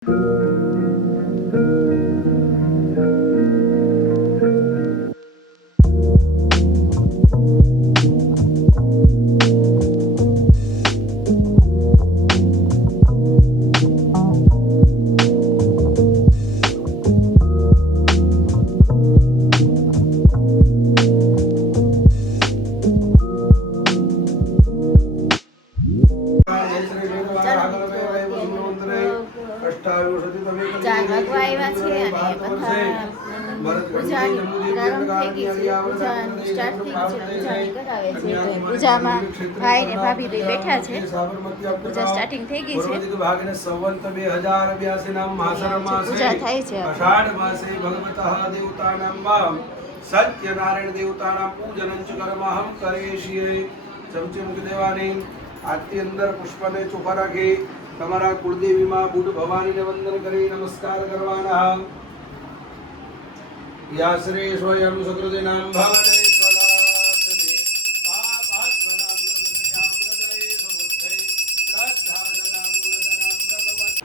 પૂજામાં ભાઈ ને ભાભી બે બેઠા છે. પૂજા સ્ટાર્ટિંગ થઈ ગઈ છે. ભાગને સંવંત 2082 નામ માસર માસે પૂજા થાય છે. અષાઢ માસે ભગવતઃ દેવતાનાં વામ સત્યનારાયણ દેવતાનાં પૂજનં ચ કર્મહમ કરેશિયે. ચમચી મૂકી દેવાની. આરતી અંદર પુષ્પને ચોખા રાખી તમારા કુળદેવીમાં બુટ ભવાનીને વંદન કરી નમસ્કાર કરવાના. યાશ્રે સ્વયં સુકૃતિનામ ભવતે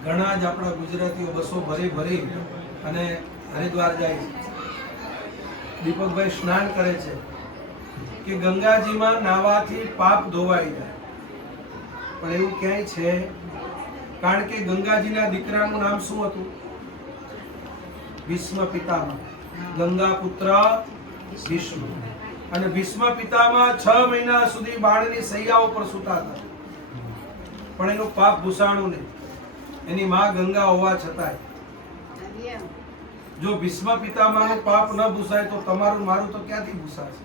ઘણા જ આપણા ગુજરાતીઓ બસો ભરી અને હરિદ્વાર જાય છે. દીપકભાઈ સ્નાન કરે છે કે ગંગાજીમાં નાવાથી પાપ ધોવાઈ જાય, પણ એવું ક્યાંય છે? કારણ કે ગંગાજીના દીકરાનું નામ શું હતું? ભીષ્મ પિતામહ. ગંગા પુત્ર ભીષ્મ. અને ભીષ્મ પિતામહ 6 મહિના સુધી બાળની સૈયા ઉપર સૂતા હતા, પણ એનું પાપ ભૂસાણું નહીં. એની માં ગંગા હોવા છતાંય જો ભીષ્મ પિતામહનું પાપ ન ભૂસાય તો તમારું મારું તો ક્યાંથી ભૂસાશે?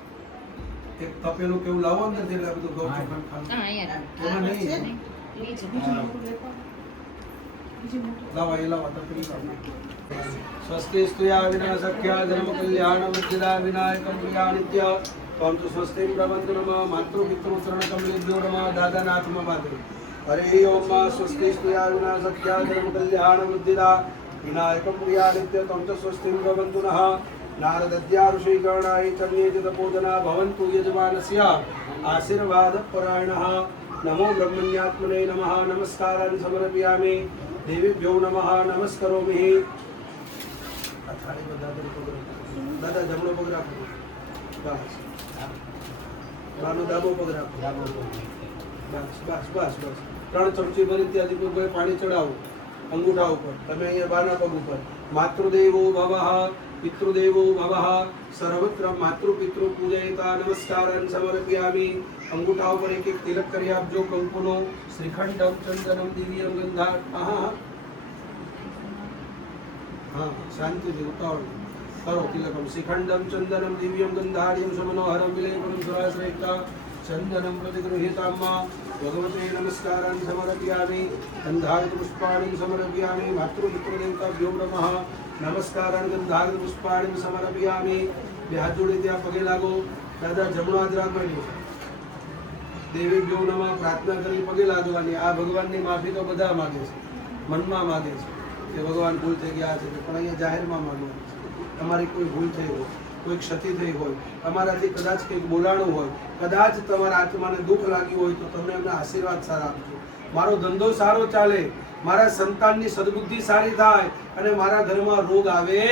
એક તપેલું કેવું લાવો ને એટલે આ બધું ગૌ ચોખા ખાવાનું નહીં. લાવો એ લાવો તપેલું લાવો. સ્વસ્તિ સ્તુયા વિના સખ્યા ધર્મ કલ્યાણ વિદ્યા વિનાયકમ પ્રિયાનિત્ય ત્વં તુ સ્વસ્તિ પ્રબંધનમ માતૃ પિતૃ ચરણ કમલેભ્યો નમઃ. દાદાનાથમાં બાંધો. હરે ઓમ સ્વસ્તિ સ્તુયા વિના સખ્યા ધર્મ કલ્યાણ વિદ્યા વિનાયકમ પ્રિયાનિત્ય ત્વં તુ સ્વસ્તિ પ્રબંધનઃ. નારદદ્યા ઋષિગણાય ચન્યે ચ તપોધના ભવन्तु યજમાનસ્ય આશીર્વાદ પરાયણઃ. નમો બ્રહ્મણ્યાત્મને નમઃ. નમસ્કારાन् સમર્પયામિ. દેવીભ્યો નમઃ. નમસ્કરોમિ. દાદા જમણો પગ રાખો. બસ બાનો ડાબો પગ રાખો. બસ બસ બસ બસ. 3 ચમચી ભરી ત્યાંથી કોઈ પાણી ચડાવો અંગૂઠા ઉપર. તમે અહીંયા બાના પગ ઉપર. માતૃદેવો ભવઃ પિતૃદેવો ભવઃ. સર્વત્ર માતૃ પિતૃ પૂજયતા નમસ્કારાन् સમર્પયામિ. અંગૂઠા ઉપર એક તિલક કરી આપજો કંકુનો. શ્રીખંડમ ચંદનમ દિવ્યમ ગંધા. હા શાંતિથી ઉતાવળ કરો. તિલકમ શ્રીખંડમ ચંદનમ દિવ્યમ ગંધાર્યમ સમનોહરમ વિલેપનમ સુરાશ્રેષ્ઠા ચંદનમ પ્રતિગૃહીતામ્મા. ભગવતે નમસ્કારાन् સમર્પયામિ. ગંધાર્ય પુષ્પાણિ સમર્પયામિ. માતૃ પિતૃ દેવતાભ્યો નમઃ. નમસ્કારાन् ગંધાર્ય પુષ્પાણિ સમર્પયામિ. બે હાથ જોડી ત્યાં પગે લાગો. દાદા જમણો હાથ રાખવાની. દેવીભ્યો નમઃ. પ્રાર્થના કરી પગે લાગવાની. આ ભગવાનની માફી તો બધા માગે છે, મનમાં માગે છે કે ભગવાન ભૂલ થઈ ગયા છે, પણ અહીંયા જાહેરમાં માગવાનું છે. તમારી કોઈ ભૂલ થઈ હોય, કોઈ ક્ષતિ થઈ હોય, અમારાથી કદાચ કંઈક બોલાણું હોય, કદાચ તમારા આત્માને દુઃખ લાગ્યું હોય તો તમે એમના આશીર્વાદ સારા આપજો. મારો ધંધો સારો ચાલે, મારા સંતાનની સદબુદ્ધિ સારી થાય અને મારા ઘરમાં રોગ આવે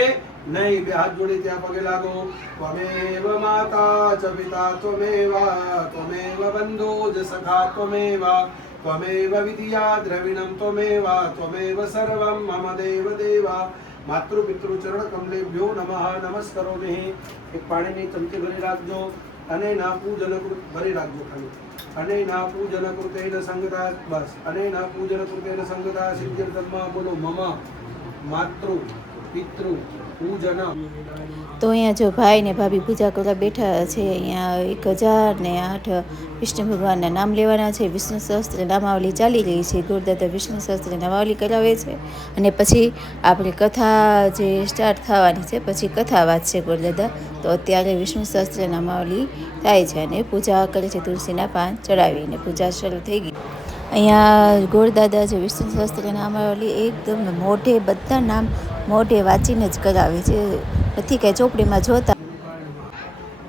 નહીં. બે હાથ જોડી ત્યાં પગે લાગો. ત્વમેવ માતા ચ પિતા ત્વમેવ ત્વમેવ બંધો જ સખા ત્વમેવ ત્વમેવ વિદ્યા દ્રવિણમ ત્વમેવ ત્વમેવ સર્વમ મમ દેવ દેવા. માતૃ પિતૃ ચરણ કમલેભ્યો નમઃ. નમસ્કરોમિ. એક પાણીની ચમચી ભરી રાખજો અને ના પૂજન ભરી રાખજો ખાલી. અને ના પૂજન કૃતેન સંગતા. બસ અને ના પૂજન કૃતેન સંગતા સિદ્ધિર્ધર્મ. બોલો મમ માતૃ પિતૃ પૂજન. તો અહીંયા જો ભાઈ ને ભાભી પૂજા કરવા બેઠા છે. અહીંયા 1008 વિષ્ણુ ભગવાનના નામ લેવાના છે. વિષ્ણુ સહસ્ત્ર નામાવલી ચાલી રહી છે. ગુરુદાદા વિષ્ણુ સહસ્ત્ર નામાવલી કરાવે છે અને પછી આપણી કથા જે સ્ટાર્ટ થવાની છે, પછી કથા વાંચશે ગુરુદાદા. તો અત્યારે વિષ્ણુ સહસ્ત્ર નામાવલી થાય છે અને પૂજા કરે છે. તુલસીના પાન ચડાવીને પૂજા શરૂ થઈ ગઈ. અહીંયા ગોરદાદા જે વિષ્ણુ સહસ્ત્ર નામાવલી એકદમ મોઢે બધા નામ મોઢે વાંચીને જ કરાવે છે, નથી કે ચોપડીમાં જોતા.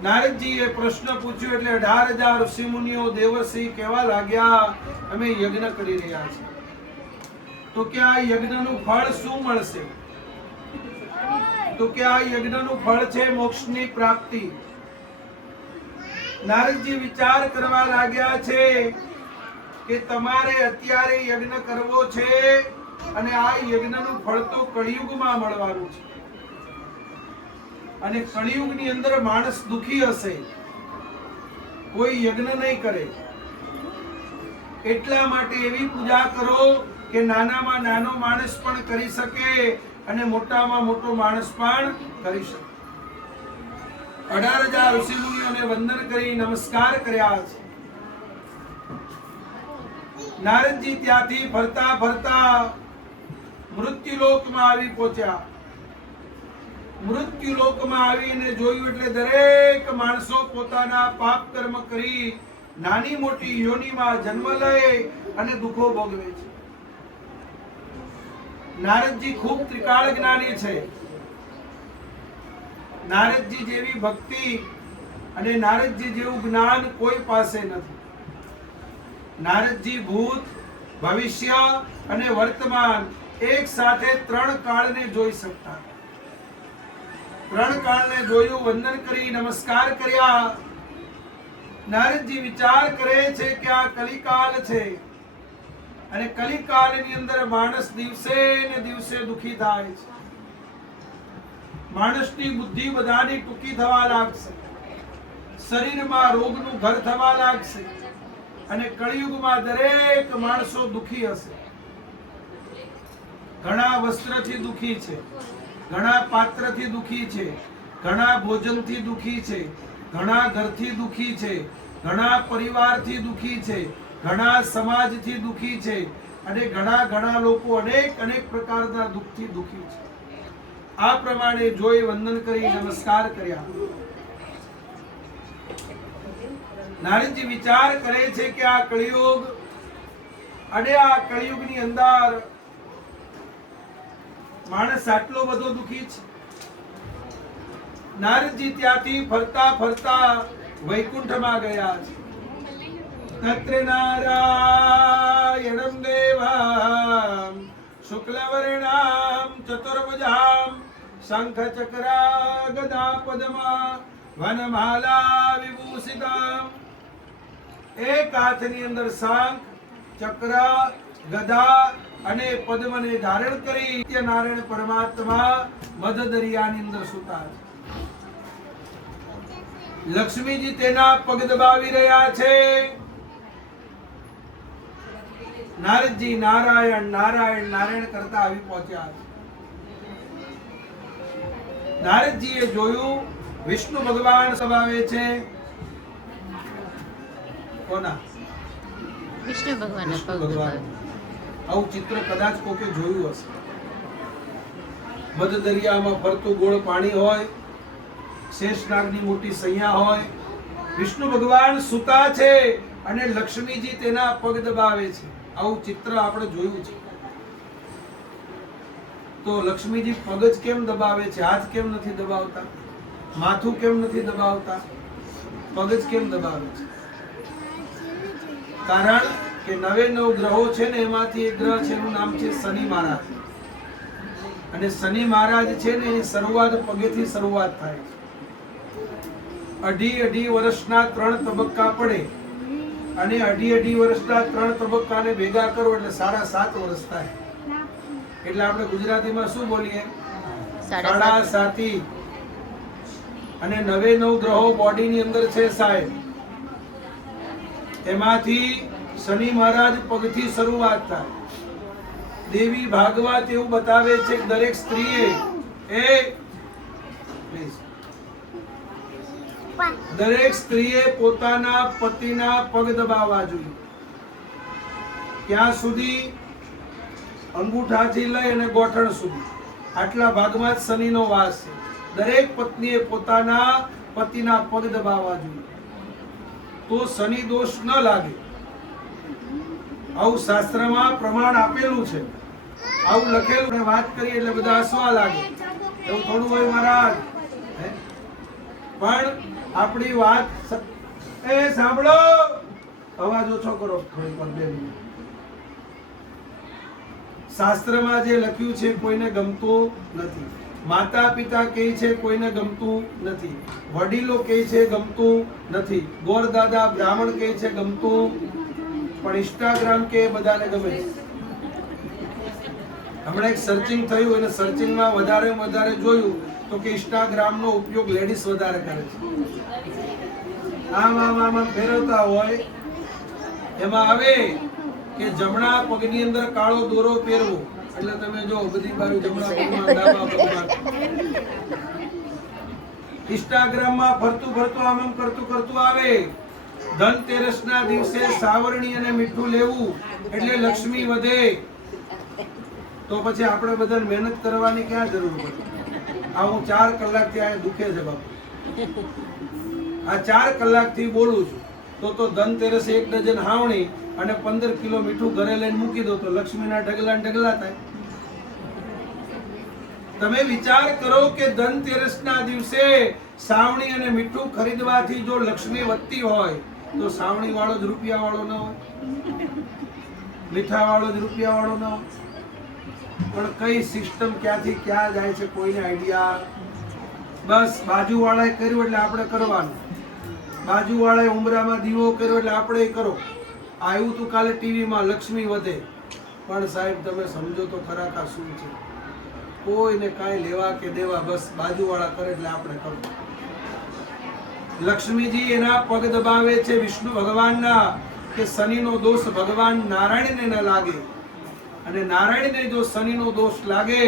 નારદજીએ પ્રશ્ન પૂછ્યો એટલે 18,000 ઋષિમુનિઓ દેવર્ષિ કહેવા લાગ્યા અમે યજ્ઞ કરી રહ્યા છીએ. તો તો કે આ યજ્ઞનું ફળ શું મળશે? તો કે આ યજ્ઞનું ફળ છે મોક્ષની પ્રાપ્તિ. નારદજી વિચાર કરવા લાગ્યા છે કે તમારે અત્યારે યજ્ઞ કરવો છે અને આ યજ્ઞનું ફળ તો કળિયુગમાં મળવાનું છે. અને કળિયુગની અંદર માણસ દુખી હશે, કોઈ યજ્ઞ નહીં કરે. એટલા માટે એવી પૂજા કરો કે નાનામાં નાનો માણસ પણ કરી શકે અને મોટામાં મોટો માણસ પણ કરી શકે. 18,000 ઋષિમુનિઓને વંદન કરી નમસ્કાર કર્યા છે. નારદજી ત્યાંથી ફરતા ફરતા મૃત્યુલોકમાં આવી પહોંચ્યા. મૃત્યુલોકમાં આવીને જોયું એટલે દરેક માણસો પોતાના પાપ કર્મ કરી નાની મોટી યોનિમાં જન્મ લે અને દુઃખો ભોગવે છે. નારદજી ખૂબ ત્રિકાળ જ્ઞાની છે. નારદજી જેવી ભક્તિ અને નારદજી જેવું જ્ઞાન કોઈ પાસે નથી. નારદજી ભૂત, ભવિષ્ય અને વર્તમાન એક સાથે 3 કાળને જોઈ શકતા. 3 કાળને જોયું, વંદન કરી નમસ્કાર કર્યા. નારદજી વિચાર કરે છે કે આ કલિકાલ છે અને કલિકાલની અંદર માણસ દિવસે ને દિવસે દુખી થાય છે. માણસની બુદ્ધિ બધાની ટૂંકી થવા લાગશે, શરીરમાં રોગનું ઘર થવા લાગશે અને કળિયુગમાં દરેક માણસો દુખી હશે. ઘણા વસ્ત્રથી દુખી છે, ઘણા પાત્રથી દુખી છે, ઘણા ભોજનથી દુખી છે, ઘણા ઘરથી દુખી છે, ઘણા પરિવારથી દુખી છે, ઘણા સમાજથી દુખી છે અને ઘણા લોકો અનેક પ્રકારના દુઃખથી દુખી છે. આ પ્રમાણે જોઈ વંદન કરી નમસ્કાર કર્યા. નારદજી વિચાર કરે છે કે આ કળિયુગ અને આ કળિયુગની અંદર માણસ આટલો બધો દુખી છે. નારદજી ત્યાંથી ફરતા ફરતા વૈકુંઠમાં ગયા છે. તત્ર નારાયણમ દેવામ શુક્લવર્ણામ ચતુર્ભુજામ શંખ ચક્ર ગદા પદ્મા વનમાલા વિભૂષિતામ. એક હાથની અંદર શંખ, ચક્ર, ગદા અને પદ્મને ધારણ કરી નારાયણ પરમાત્મા મધ દરિયાની અંદર સૂતા છે. લક્ષ્મીજી તેના પગ દબાવી રહ્યા છે. નારદજી નારાયણ નારાયણ નારાયણ કરતા આવી પહોંચ્યા છે. નારદજીએ જોયું વિષ્ણુ ભગવાન દબાવે છે. કોના? વિષ્ણુ ભગવાનના વિષ્ણુ પગ ભગવાન. દબાવે. આવું ચિત્ર કદાચ કોકે જોયું હશે. મધ દરિયામાં ફરતું ગોળ પાણી હોય, શેષનાગની મોટી સૈયા હોય, વિષ્ણુ ભગવાન સૂતા છે અને લક્ષ્મીજી તેના પગ દબાવે છે. આવું ચિત્ર આપણે જોયું છે. તો લક્ષ્મીજી પગ જ કેમ દબાવે છે? હાથ કેમ નથી દબાવતા? માથું કેમ નથી દબાવતા? પગ જ કેમ દબાવે છે? કારણ કે 9 ગ્રહો છે ને એમાંથી એક ગ્રહ છે એનું નામ છે શનિ મહારાજ. અને શનિ મહારાજ છે ને એની શરૂઆત પગેથી શરૂઆત થાય છે. અઢી વર્ષના 3 તબક્કા પડે અને અઢી વર્ષના 3 તબક્કાને ભેગા કરો એટલે 7.5 વર્ષ થાય. એટલે આપણે ગુજરાતીમાં શું બોલીએ? 7.5. અને 9 ગ્રહો બોડીની અંદર છે સાહેબ. એમાંથી શનિ મહારાજ પગથી શરૂઆત થાય. દેવી ભાગવત એવું બતાવે છે કે દરેક સ્ત્રીએ દરેક સ્ત્રીએ પોતાના પતિના પગ દબાવવા જોઈએ. ત્યાં સુધી અંગૂઠાથી લઈ અને ગોઠણ સુધી આટલા ભાગમાં જ શનિનો વાસ છે. દરેક પત્નીએ પોતાના પતિના પગ દબાવવા જોઈએ, તો શનિ દોષ ન લાગે. આવું શાસ્ત્રમાં પ્રમાણ આપેલું છે, આવું લખેલું. વાત કરીએ એટલે બધા હસવા લાગે, એવું થોડું હોય મહારાજ. પણ આપણી વાત સાંભળો, અવાજ ઓછો કરો થોડી વાર, 2 મિનિટ. શાસ્ત્રમાં જે લખ્યું છે કોઈને ગમતું નથી, માતા પિતા કહે છે કોઈને ગમતું નથી, વડીલો કહે છે ગમતું નથી, ગોરદાદા બ્રાહ્મણ કહે છે ગમતું, પણ ઇન્સ્ટાગ્રામ કે બધાને ગમે છે. હમણાં એક સર્ચિંગ થયું અને સર્ચિંગમાં વધારે જોયું તો કે ઇન્સ્ટાગ્રામનો ઉપયોગ લેડીઝ વધારે કરે છે. આમ ફેરવતા હોય એમાં આવે કે જમણા પગની અંદર કાળો દોરો પહેરવો એટલે તમે જો બધી બાજુ જમણા પગમાં ડાબા પગમાં. ઇન્સ્ટાગ્રામમાં ફરતું આમ કરતું આવે. ધનતેરસના દિવસે સાવરણી અને મીઠું લેવું એટલે લક્ષ્મી વધે. તો પછી આપણે બધાને મહેનત કરવાની ક્યાં જરૂર પડે? આ હું 4 કલાકથી આ દુખે છે બાપુ. આ 4 કલાકથી બોલું છું તો ધનતેરસે 1 ડઝન હાવણી અને 15 કિલો મીઠું ઘરે લઈને મૂકી દો તો લક્ષ્મીના ઢગલા થાય. તમે વિચાર કરો કે ધનતેરસના દિવસે સાવણી અને મીઠું ખરીદવાથી જો લક્ષ્મી વધતી હોય તો સાવણી વાળો જ રૂપિયા વાળો ન હોય, મીઠા વાળો જ રૂપિયા વાળો ન હોય. પણ કઈ સિસ્ટમ ક્યાંથી ક્યાં જાય છે કોઈને આઈડિયા. બસ બાજુવાળાએ કર્યું એટલે આપણે કરવાનું, બાજુવાળાએ ઉંબરામાં દીવો કર્યો એટલે આપણે કરો. આવ્યું તું કાલે ટીવીમાં લક્ષ્મી વધે, પણ સાહેબ તમે સમજો તો ખરા કા શું છે? કોઈને કાંઈ લેવા કે દેવા, બસ બાજુવાળા કરે એટલે આપણે કરો. લક્ષ્મીજી એના પગ દબાવે છે વિષ્ણુ ભગવાનના કે શનિનો દોષ ભગવાન નારાયણને ન લાગે, અને નારાયણને જો શનિનો દોષ લાગે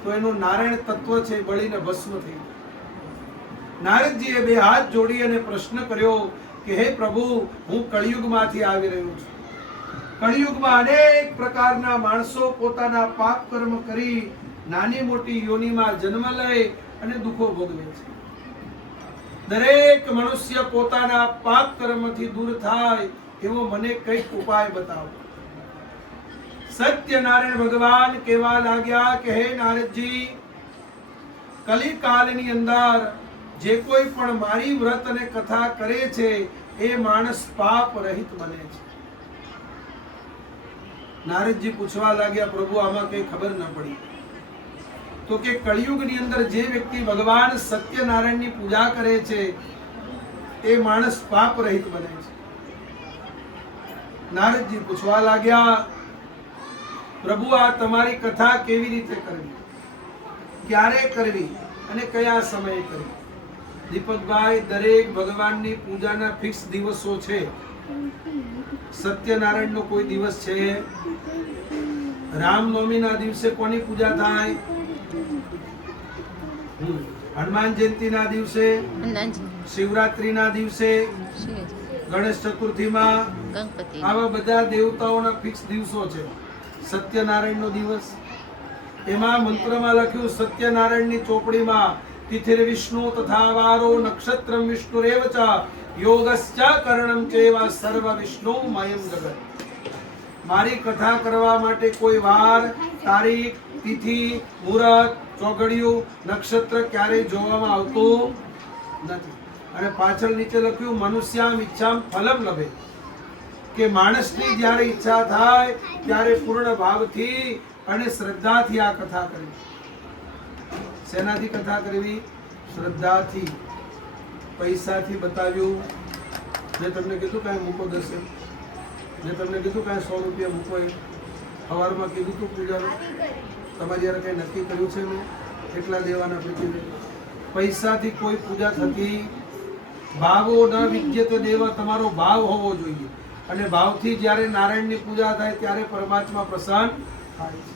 તો એનું નારાયણ તત્વ છે બળીને ભસ્મ થઈ. નારદજીએ 2 હાથ જોડી અને પ્રશ્ન કર્યો કે હે પ્રભુ, હું કળિયુગમાંથી આવી રહ્યો છું. કળિયુગમાં અનેક પ્રકારના માણસો પોતાના પાપ કર્મ કરી નાની મોટી યોનિમાં જન્મ લે અને દુઃખો ભોગવે છે. દરેક મનુષ્ય પોતાના પાપ કર્મથી દૂર થાય એવો મને કંઈક ઉપાય બતાવો. સત્યનારાયણ ભગવાન કહેવા લાગ્યા કે હે નારદજી, કલિકાલની અંદર જે કોઈ પણ મારી વ્રત અને કથા કરે છે એ માણસ પાપ રહિત બને છે. નારદજી પૂછવા લાગ્યા, પ્રભુ આમાં કઈ ખબર ન પડી. તો કે કળિયુગની અંદર જે વ્યક્તિ ભગવાન સત્યનારાયણની પૂજા કરે છે એ માણસ પાપ રહિત બને છે. નારદજી પૂછવા લાગ્યા, પ્રભુ આ તમારી કથા કેવી રીતે કરવી, ક્યારે કરવી અને કયા સમયે કરવી? દીપકભાઈ, દરેક ભગવાનની પૂજાના ફિક્સ દિવસો છે. સત્યનારાયણનો કોઈ દિવસ છે? રામનવમીના દિવસે કોની પૂજા થાય? હનુમાન જયંતિના દિવસે, શિવરાત્રીના દિવસે, ગણેશ ચતુર્થીમાં, આવા બધા દેવતાઓના ફિક્સ દિવસો છે. સત્યનારાયણનો દિવસ, એમાં મંત્રમાં લખ્યું સત્યનારાયણની ચોપડીમાં તિથિર વિષ્ણુ તથા વારો નક્ષત્રમ વિષ્ણુરેવ ચ યોગશ્ચ કર્ણમ ચેવા સર્વ વિષ્ણુમયમ જગત. મારી કથા કરવા માટે કોઈ વાર, તારીખ, તિથિ, મુહૂર્ત, ચોઘડિયું, નક્ષત્ર ક્યારેય જોવામાં આવતું નથી. અને પાછળ નીચે લખ્યું મનુષ્યામ ઈચ્છામ ફલમ લભે, કે માણસની જ્યારે ઈચ્છા થાય ત્યારે પૂર્ણ ભાવથી અને શ્રદ્ધાથી આ કથા કરવી. શેનાથી કથા કરવી? શ્રદ્ધાથી. પૈસાથી બતાવ્યું, મેં તમને કીધું કાંઈ મૂકો 10, મેં તમને કીધું કાંઈ 100 રૂપિયા મૂકો, સવારમાં કીધું તું પૂજાનું, તમારી યાર કંઈ નક્કી કર્યું છે મેં કેટલા દેવાના પૂછીને? પૈસાથી કોઈ પૂજા થતી? ભાવો ન વિદ્યતે દેવ, તમારો ભાવ હોવો જોઈએ, અને ભાવથી જ્યારે નારાયણની પૂજા થાય ત્યારે પરમાત્મા પ્રસન્ન થાય છે.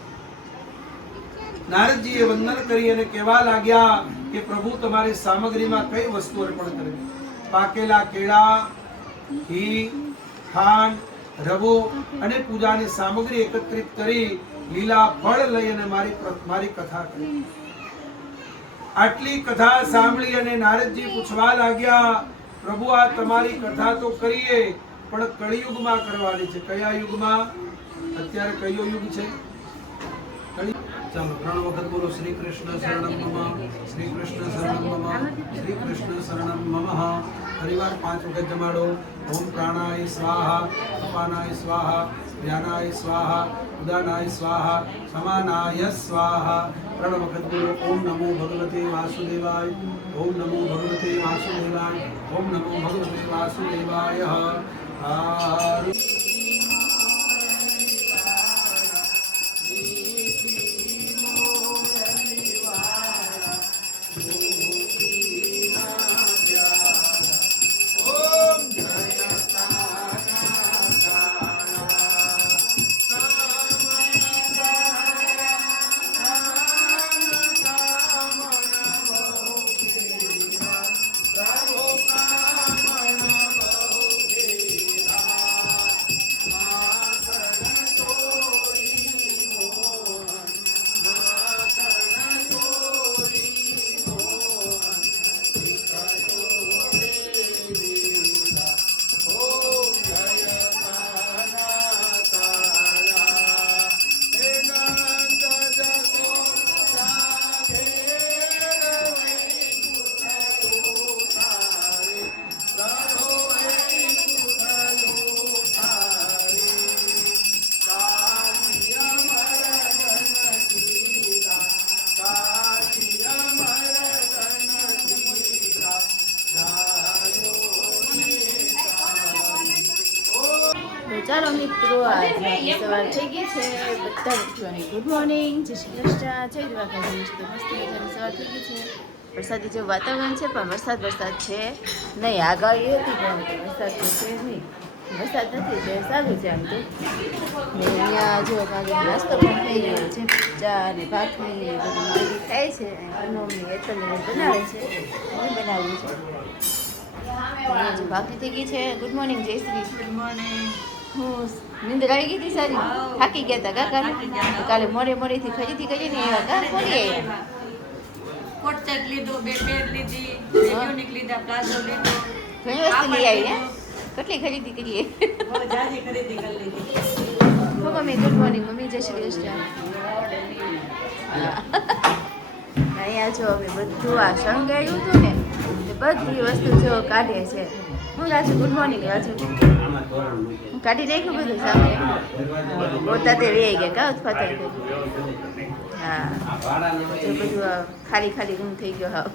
નારદજીએ વંદન કરી અને કહેવા લાગ્યા કે પ્રભુ તમારી સામગ્રીમાં કઈ વસ્તુ અર્પણ કરવી? પાકેલા કેળા, ઘી, ખાંડ, રવો અને પૂજાની સામગ્રી એકત્રિત કરી લીલા ફળ લઈ અને મારી કથા કરી. આટલી કથા સાંભળી અને નારદજી પૂછવા લાગ્યા, પ્રભુ આ તમારી કથા તો કરીએ, પણ કળિયુગમાં કરવાની છે. કયા યુગમાં? અત્યારે કયો યુગ છે? ચાલો 3 વખત બોલો. શ્રી કૃષ્ણ શરણમ મમ, શ્રી કૃષ્ણ શરણમ મમ, શ્રી કૃષ્ણ શરણમ મમ. પરિવાર 5 વખત જમાડો. ઓમ પ્રાણાય સ્વાહા, અપાનાય સ્વાહા, જ્ઞાનાય સ્વાહા, उदानाय स्वाहा समानाय स्वाहा प्रणव खद्गुरु ओम नमो भगवते वासुदेवाय ओम नमो भगवते वासुदेवाय ओम नमो भगवते वासुदेवाय आरु ચાલો મિત્રો આજે સવાર થઈ ગઈ છે બધા મિત્રોને ગુડ મોર્નિંગ જય શ્રી કૃષ્ણ જય દ્વારકાધીશ તો મસ્ત મજાની સવાર થઈ ગઈ છે વરસાદી જેવું વાતાવરણ છે પણ વરસાદ છે નહીં આગાહી હતી પણ વરસાદ તો છે નહીં વરસાદ નથી તો સારું છે આમ તો ને અહીંયા જો કાલે નાસ્તો પણ થઈ ગયો છે ચા અને ભાખરી બધું રેડી થાય છે અનોમની એતલને બનાવે છે હું બનાવું છે અહીંયા જો ભાખરી થઈ ગઈ છે ગુડ મોર્નિંગ જય શ્રી ગુડ મોર્નિંગ હું નિંદર આવી ગઈ હતી સારી થાકી ગયા હતા કાકા કાલે મોડેથી ખરીદી કરીને એવા કા ફરી આવ્યા કોટસેટ લીધો બે પેર લીધી યુનિક લીધા પ્લાઝો લીધો ઘણી વસ્તુ લઈ આવી હે કેટલી ખરીદી કરીએ બહુ જાજી ખરીદી કરી લીધી હો મમ્મી ગુડ મોર્નિંગ મમ્મી જય શ્રી કૃષ્ણ અહીંયા જો અમે બધું આ શણગાર્યું હતું ને તે બધી વસ્તુ જો કાઢે છે હું રાજુ ગુડ મોર્નિંગ રાજુ કાઢી નાખ્યું બધું સામે પોતા તે વે ગયા કા ઉત્પાદન હા જો બધું ખાલી ખાલી રૂમ થઈ ગયો હા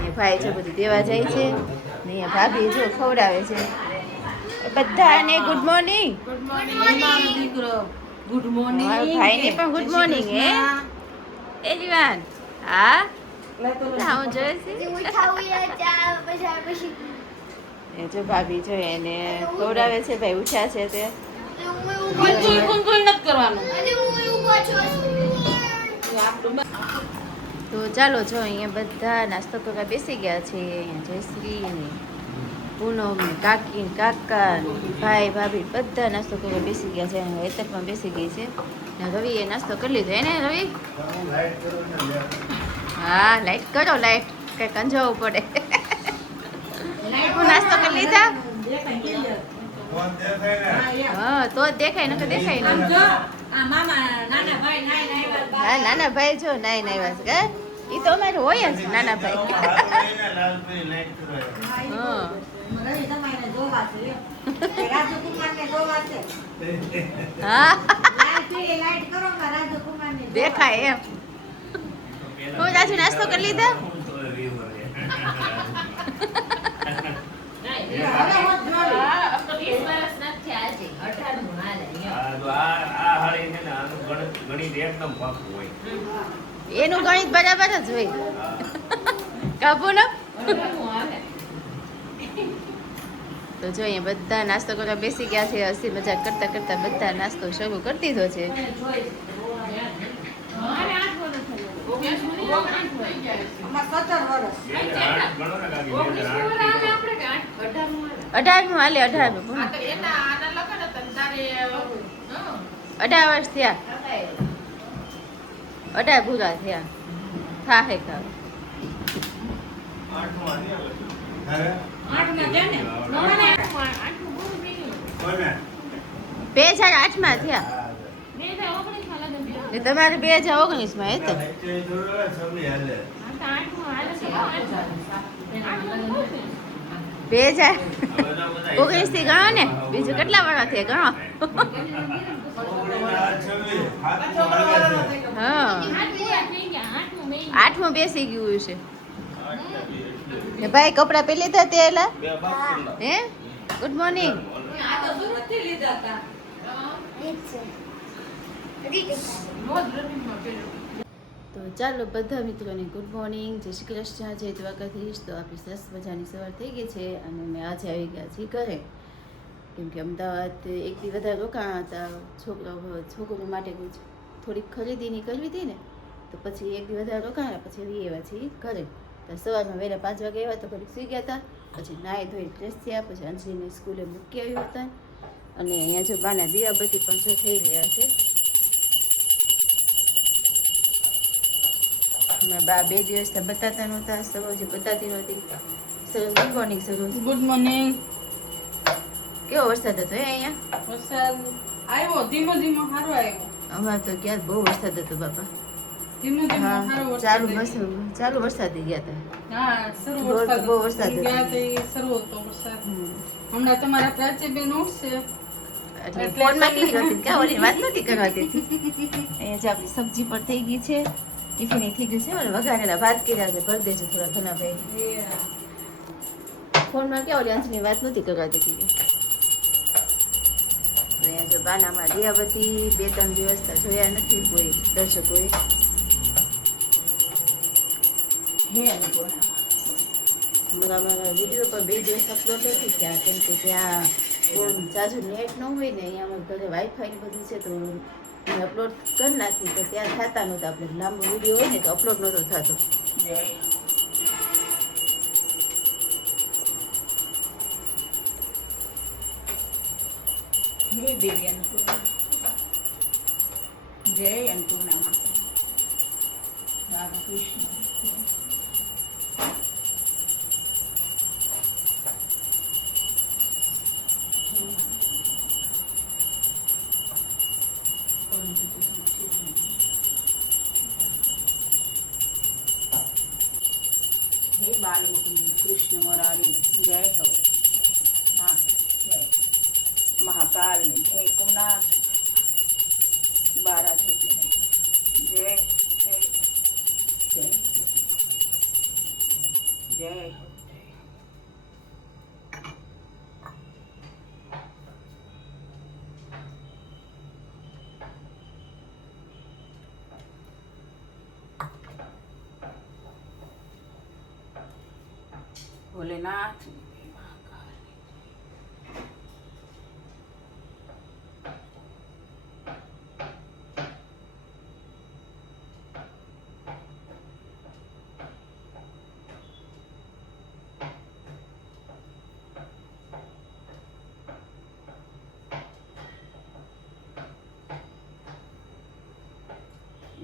એ ભાઈ છે બધું દેવા જાય છે ને અહીંયા ભાભી જો ખવડાવે છે બધાને ગુડ મોર્નિંગ ગુડ મોર્નિંગ દીકરો ગુડ મોર્નિંગ ભાઈને પણ ગુડ મોર્નિંગ હે એલિવાન હા હું જોઈ એ જો ભાભી જો એને ખવડાવે છે ભાઈ ઉઠ્યા છે તે તો ચાલો જો અહીંયા બધા નાસ્તો કરવા બેસી ગયા છે અહીંયા જયશ્રી અને પૂનમ ને કાકી ને કાકા ને ભાઈ ભાભી બધા નાસ્તો કરવા બેસી ગયા છે અને હેતર પણ બેસી ગઈ છે ને રવિ એ નાસ્તો કરી લીધો એને રવિ હા લાઈટ કરો લાઈટ કઈ કંજાવવું પડે નાસ્તો કરી લીધા હા તો જ દેખાય નકર દેખાય નહીં હા નાના ભાઈ જો નાઈ નાઈ છે એ તો અમારે હોય જ નાના ભાઈ હા દેખાય એમ હું રાજુ નાસ્તો કરી લીધા એનું ગણિત બરાબર જ હોય કાપુ ને તો જો અહીંયા બધા નાસ્તો કરવા બેસી ગયા છે હસી મજાક કરતા કરતા બધા નાસ્તો શરૂ કરી દીધો છે અઢારમું હાલે 18 વર્ષ થયા 18 પૂરા થયા થાહે કાવ 2008 માં થયા ને તમારે 2019 માં હતું બે હજાર 19 થી ગણો ને, બીજું કેટલા વર્ષ થયા ગણો. હા 8મું બેસી ગયું છે. ને ભાઈ કપડા પહેરી લીધા તે એલા હે? Good morning. આ તો સુરતથી લીધા હતા. તો ચાલો બધા મિત્રોને ગુડ મોર્નિંગ, જય શ્રી કૃષ્ણ, જય દ્વારકાધીશ. તો આપણી સરસ મજાની સવાર થઈ ગઈ છે અને અમે આજે આવી ગયા છીએ ઘરે, કેમ કે અમદાવાદ એક દી વધારે રોકાણા હતા. છોકરો માટે થોડીક ખરીદીની કરવી હતી ને, તો પછી એક દી વધારે રોકાણા, પછી આવી આવ્યા છીએ ઘરે. તો સવારમાં વહેલા 5 વાગે આવ્યા, તો ઘડીક સુઈ ગયા હતા. પછી નાહી ધોઈ ફ્રેશ થયા, પછી અંજલીને સ્કૂલે મૂકી આવ્યા હતા. અને અહીંયા જો બાના દીવાબત્તી પણ જો થઈ ગયા છે. મેં બા 2 દિવસથી બતાતા નહોતા, સરોજ બતાતી નહોતી. સરોજ ગુડ મોર્નિંગ. સરોજ ગુડ મોર્નિંગ. કેવો વરસાદ હતો અહીંયા? વરસાદ આવ્યો, ધીમો ધીમો સારો આવ્યો. અમારે તો ક્યાં બહુ વરસાદ હતો બાપા. ધીમો ધીમો હા સારો ચાલુ વરસાદ. ચાલુ વરસાદી ગયા હતા. હા, શરૂ બહુ વરસાદ. વરસાદ હતો. ગયા તે શરૂ હતો વરસાદ. હમણાં તમારા પ્રાચીબેન ઉઠશે. એટલે ફોનમાં કેટલી નહોતી, કાં ઓલી વાત નથી કરવા દેતી. અહીંયા જે આપણી સબ્જી પણ થઈ ગઈ છે, ટિફિન થઈ ગયું છે, અને વઘારેલા ભાત કર્યા છે. ભરી દેજો થોડા ઘણા ભાઈ. ફોનમાં ક્યાં ઓલી અંશની વાત નથી કરવા દેતી. તો અહીંયા જો બાનામાં દિયાબત્તી 2-3 દિવસ જોયા નથી કોઈ દર્શકોએ. હે અમારા વિડીયો પર 2 દિવસ અપલોડ નથી થયા, કેમ કે ત્યાં બહુ જાજુ નેટ ન હોય ને. અહીંયા અમારા ઘરે વાઈફાઈ ને બધું છે, તો મેં અપલોડ કરી નાખી, તો ત્યાં થતા નહોતા. આપણે લાંબો વિડીયો હોય ને તો અપલોડ નહોતો થતો. હે દેવી અન્નપૂર્ણા. જય અન્નપૂર્ણા માતા. રાધા કૃષ્ણ. हे बाल मुकुंद कृष्ण मुरारी जय हो नाथ जय महाकाल में जय कुमनाथ 12 ज्योति में जय जय जय जय हो भोलेनाथ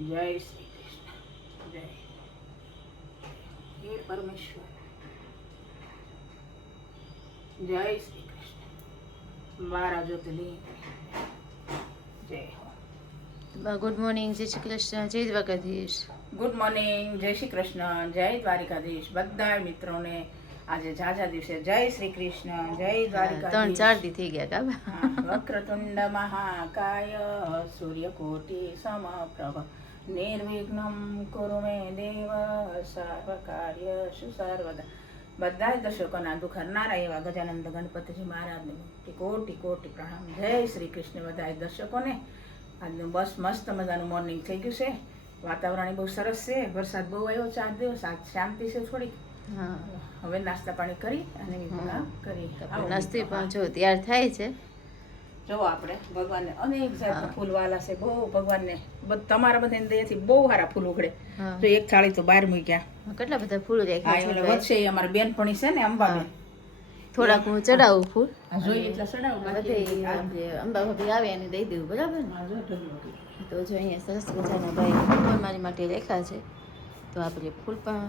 जय श्री कृष्ण जय हे परमेश्वर जय श्री कृष्ण 12 ज्योतिर्लिंग जय हो. ગુડ મોર્નિંગ, જય શ્રી કૃષ્ણ, જય દ્વારકાધીશ. ગુડ મોર્નિંગ, જય શ્રી કૃષ્ણ, જય દ્વારિકાધીશ. બધા મિત્રોને આજે ઝાઝા દિવસે જય શ્રી કૃષ્ણ, જય 3-4 દી થઈ ગયા કાબા. વક્રતુંડ મહાકાય સૂર્યકોટિ સમપ્રભ નિર્વિઘ્નમ કુરુ મે દેવ સર્વ કાર્યસુ સર્વદા. બધા જ દર્શકોના દુઃખ હરનારા એવા ગજાનંદ ગણપતિજી મહારાજને કોટી કોટી પ્રણામ. જય શ્રી કૃષ્ણ બધા જ દર્શકોને. આજનું બસ મસ્ત મજાનું મોર્નિંગ થઈ ગયું છે. વાતાવરણ બહુ સરસ છે. વરસાદ બહુ આવ્યો 4 દિવસ. આજ શાંતિ છે થોડીક. હા હવે નાસ્તા પાણી કરી અને વિપુલા કરી નાસ્તી પણ જો તૈયાર થાય છે. જો આપણે ભગવાનને અનેક જાતના ફૂલ વાલા છે. બહુ ભગવાનને તમારા બધાની દયાથી બહુ સારા ફૂલ ઉગડે. તો એક થાળી તો બહાર મૂક્યા. કેટલા બધા ફૂલ રાખ્યા છે. વચ્ચે અમારી બેનપણી છે ને અંબાબેન, થોડાક હું ચડાવું ફૂલ. જોઈએ એટલા ચડાવું. અંબા ભાભી આવે અને દઈ દેવું, બરાબર ને? તો જો અહીંયા સરસ મજાના ભાઈ ફૂલ મારી માટે રેખા છે, તો આપણે ફૂલ પણ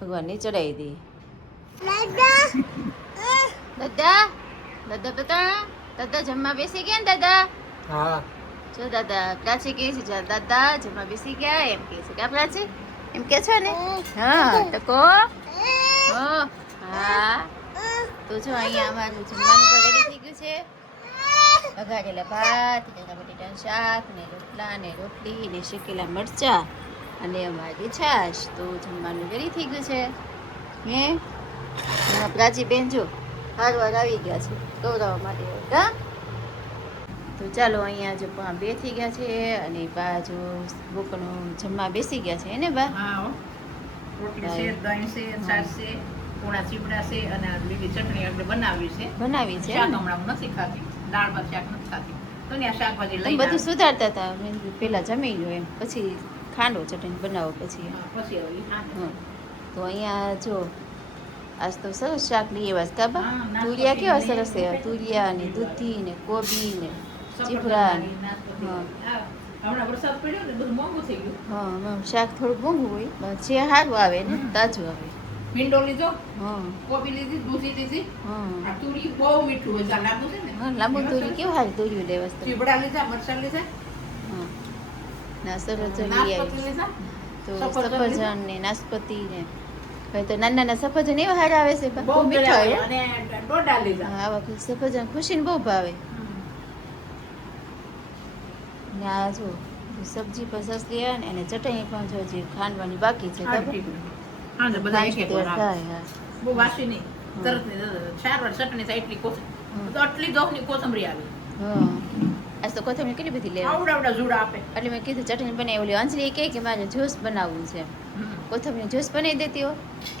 ભગવાનને ચડાવી દઈએ. દાદા દાદા બતા દાદા જમવા બેસી ગયા ને દાદા? હા જો દાદા પ્રાચી કહે છે દાદા જમવા બેસી ગયા એમ કહે છે. કા પ્રાચી એમ કે છો ને? હા તો કો હા તો જો અહીંયા અમારું જમવાનું પણ રેડી થઈ ગયું છે. વઘારેલા ભાત, રીંગણા બટેટાનું શાક ને રોટલા ને રોટલી ને શેકેલા મરચાં અને અમારી છાશ. તો જમવાનું રેડી થઈ ગયું છે. હે પ્રાચીબેન જો હારવાર આવી ગયા છે ગૌરવ માટે. હા તો ચાલો અહીંયા જો બે થઈ ગયા છે અને બા જો બપોરનું જમવા બેસી ગયા છે ને બા? હા હો. રોટલી છે, દહીં છે, છાશ છે, પૂણા ચીપડા છે અને આ લીલી ચટણી એટલે બનાવી છે. બનાવી છે શાક ને? હમણાં હું નથી ખાતી, દાળ ભાત શાક નથી ખાતી, તો ને આ શાકભાજી લઈ બધું સુધારતા હતા. મેં કીધું પહેલા જમી લો એમ, પછી ખાંડો ચટણી બનાવો પછી. પછી હવે ઈ ખાંડ. હા તો અહીંયા જો આજ તો સરસ શાક લઈ આવ્યા છે કાબા. હા, નાસ્તો તુરિયા કેવા લઈ સરસ છે, આવ્યા. તુરિયા ને દૂધી ને કોબી ને ચીપડા ને. હા હમણાં વરસાદ પડ્યો ને બધું મોંઘું થઈ ગયું. હા આમ શાક થોડું મોંઘું હોય પણ જે સારું આવે ને તાજું આવે. ભીંડો લીધો, હા કોબી લીધી, દૂધી લીધી. હા આ તુરી બહુ મીઠું હોય, જા લાંબુ છે ને. હા લાંબુ તુરી કેવું સારું તુર્યું લેવા છે. ચીબડા લીધા, મરચાં લીધા, હા ના સરસ જો લઈ નાશપતી આવી લીધા. તો સફરજન સફરજન ને નાશપતી ને હવે તો નાના નાના સફરજન એવા સારા આવે છે બા. બહુ બહુ મીઠા હોય અને ડોડા લીધા. હા, આ વખતે સફરજન ખુશીને બહુ ભાવે. ને આ જો સબ્જી પણ સસ્તી આવે ને અને ચટણી પણ જો જે ખાંડવાની બાકી છે હા, ખબર? ઠીક. હા, તો બધા એક એક વાર આવે. થાય, હા. બહુ વાસી નહીં. તરત ને તરત. ચાર વાર ચટણી થાય એટલી તો આટલી દોહની કોથમરી આવી. હા આજ તો કોથમીર કેટલી બધી લેવા આવડા જુડા આપે. એટલે મેં કીધું ચટણી બનાવી. ઓલી અંજલી કહે કે મારે જ્યુસ બનાવવું છે, કોથમીર જ્યુસ બનાવી દેતી હો.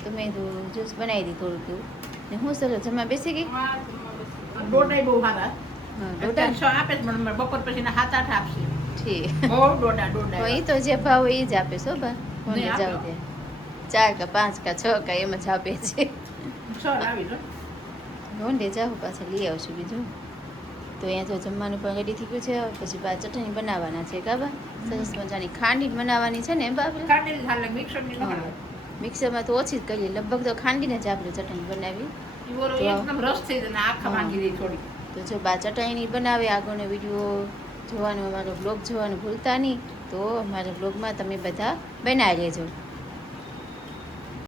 તો મેં કીધું જ્યુસ બનાવી દી થોડું કેવું ને હું સરસ જમવા બેસી ગઈ. ડોડાય બહુ સારા. હા અત્યારે ડોડા 6 આપે જ મને બપોર પછી 7-8 આપશે. ઠીક. બહુ ડોડા. એ તો જે ભાવ હોય એ જ આપે છો બા. કોને નહીં, જાવ આપે. દે 4 કા 5 કા 6 કા એમ જ આપે છે. સર આવી જો. રોંડે જાવ પાછા લઈ આવશું બીજું. તો અહીંયા જો જમવાનું પણ રેડી થઈ ગયું છે. હવે પછી બા ચટણી બનાવવાના છે કાબા. સરસ મજાની ખાંડી બનાવવાની છે ને બાપરે. કાઢેલી હાલે મિક્સરની ન હા હાલે. મિક્સરમાં તો ઓછી જ કરીએ, લગભગ તો ખાંડીને જ આપણે ચટણી બનાવી. ઈ ઓલો એકદમ રસ થઈ જાય ને આખા હા. માંગી દે થોડી. તો જો બા ચટણી બનાવે. આગળનો વિડીયો જોવાનો, અમારો બ્લોગ જોવાનું ભૂલતા નહીં. તો અમારા બ્લોગમાં તમે બધા બનાવી લેજો.